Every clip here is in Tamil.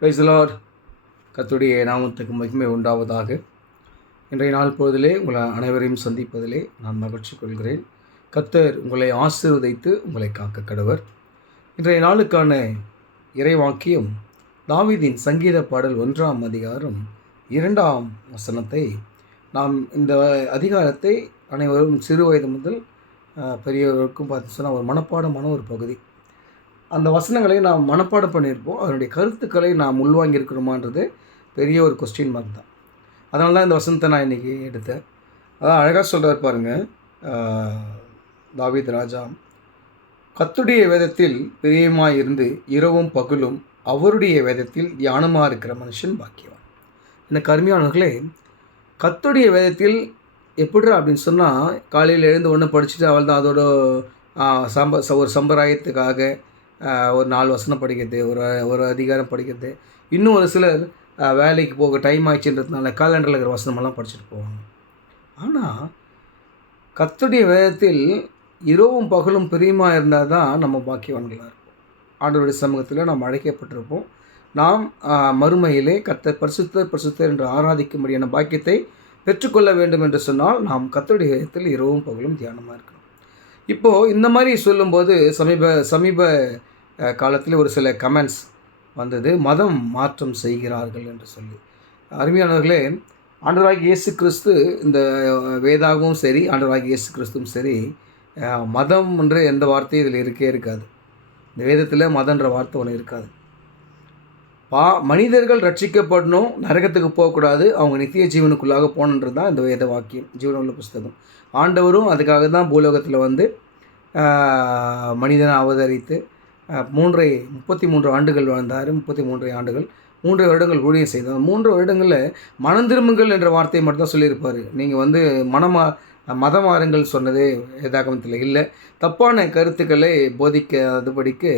Praise the Lord. கர்த்தருடைய நாமத்துக்கு மகிமை உண்டாவதாக. இன்றைய நாள் பொழுதிலே உங்களை அனைவரையும் சந்திப்பதிலே நான் மகிழ்ச்சி கொள்கிறேன். கர்த்தர் உங்களை ஆசீர்வதித்து உங்களை காக்க கடவர். இன்றைய நாளுக்கான இறைவாக்கியம் தாவீதின் சங்கீத பாடல் 1ஆம் அதிகாரம் 2ஆம் வசனத்தை நாம் இந்த அதிகாரத்தை அனைவரும் சிறு வயது முதல் பெரியவருக்கும் பார்த்து சொன்னால் ஒரு மனப்பாடமான ஒரு பகுதி. அந்த வசனங்களை நாம் மனப்பாடம் பண்ணியிருப்போம். அதனுடைய கருத்துக்களை நாம் உள்வாங்கியிருக்கிறோமான்றது பெரிய ஒரு கொஸ்டின் மார்க் தான். அதனால தான் இந்த வசனத்தை நான் இன்றைக்கி எடுத்தேன். அதான் அழகாக சொல்கிறார் பாருங்கள் தாவீது ராஜா. கர்த்தருடைய வேதத்தில் பிரியமாக இருந்து இரவும் பகலும் அவருடைய வேதத்தில் தியானமாக இருக்கிற மனுஷன் பாக்கியவான். எனக்கு அருமையானவர்களே, கர்த்தருடைய வேதத்தில் எப்படிரா அப்படின்னு சொன்னால், காலையில் எழுந்து ஒன்று படிச்சுட்டு அவள் தான் அதோட ஒரு சம்பிரதாயத்துக்காக ஒரு 4 வசனம் படிக்கிறது, ஒரு அதிகாரம் படிக்கிறது. இன்னும் ஒரு சிலர் வேலைக்கு போக டைம் ஆயிடுச்சுன்றதுனால காலண்டரில் இருக்கிற வசனமெல்லாம் படிச்சுட்டு போவாங்க. ஆனால் கர்த்தருடைய வேதத்தில் இரவும் பகலும் பிரியமாக இருந்தால் தான் நம்ம பாக்கியவான்களாக இருப்போம். ஆண்டவருடைய சமூகத்தில் நாம் அழைக்கப்பட்டிருப்போம். நாம் மறுமையிலே கர்த்தர் பரிசுத்தர் என்று ஆராதிக்கும்படியான பாக்கியத்தை பெற்றுக்கொள்ள வேண்டும் என்று சொன்னால் நாம் கர்த்தருடைய வேதத்தில் இரவும் பகலும் தியானமாக இருக்கணும். இப்போது இந்த மாதிரி சொல்லும்போது சமீப காலத்தில் ஒரு சில கமெண்ட்ஸ் வந்தது, மதம் மாற்றம் செய்கிறார்கள் என்று சொல்லி. அருமையானவர்களே, ஆண்டவராகிய இயேசு கிறிஸ்து இந்த வேதாகவும் சரி, ஆண்டவராகிய இயேசு கிறிஸ்துவும் சரி, மதம் என்ற எந்த வார்த்தையும் இதில் இருக்காது. இந்த வேதத்தில் மதன்ற வார்த்தை ஒன்று இருக்காது. மனிதர்கள் ரட்சிக்கப்படணும், நரகத்துக்கு போகக்கூடாது, அவங்க நித்திய ஜீவனுக்குள்ளாக போகணுன்றது தான் இந்த வேத வாக்கியம், ஜீவனுள்ள புஸ்தகம். ஆண்டவரும் அதுக்காக தான் பூலோகத்தில் வந்து மனிதனை அவதரித்து 33 ஆண்டுகள் வாழ்ந்தார். 33 ஆண்டுகள் 3 வருடங்கள் ஊழியம் செய்தார். 3 வருடங்களில் மனம் திரும்புங்கள் என்ற வார்த்தையை மட்டும்தான் சொல்லியிருப்பார். நீங்கள் வந்து மதம் மாறுங்கள் சொன்னதே வேதாகமத்தில் இல்லை. தப்பான கருத்துக்களை போதிக்காதபடிக்கு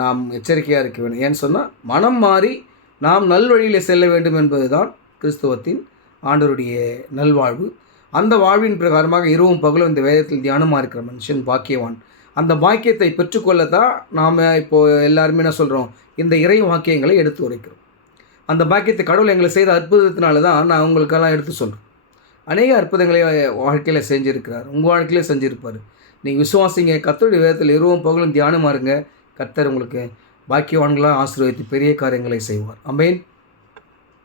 நாம் எச்சரிக்கையாக இருக்க வேண்டும். ஏன்னு சொன்னால், மனம் மாறி நாம் நல்வழியில் செல்ல வேண்டும் என்பது தான் கிறிஸ்துவத்தின் ஆண்டவருடைய நல்வாழ்வு. அந்த வாழ்வின் பிரகாரமாக இரவும் பகலும் இந்த வேதத்தில் தியானமாக இருக்கிற மனுஷன் பாக்கியவான். அந்த பாக்கியத்தை பெற்றுக்கொள்ளத்தான் நாம் இப்போது எல்லாருமே என்ன சொல்கிறோம், இந்த இறை வாக்கியங்களை எடுத்து உரைக்கிறோம். அந்த பாக்கியத்தை கடவுள் எங்களை செய்த அற்புதத்தினால தான் நான் உங்களுக்கெல்லாம் எடுத்து சொல்கிறேன். அநேக அற்புதங்களை வாழ்க்கையில் செஞ்சுருக்கிறார், உங்கள் வாழ்க்கையிலே செஞ்சுருப்பார். நீங்கள் விசுவாசிங்க, கர்த்தருடைய வேதத்தில் இரவும் பகலும் தியானமாக இருங்க. கர்த்தர் உங்களுக்கு பாக்கியவான்களாக ஆசீர்வதித்து பெரிய காரியங்களை செய்வார். ஆமென்.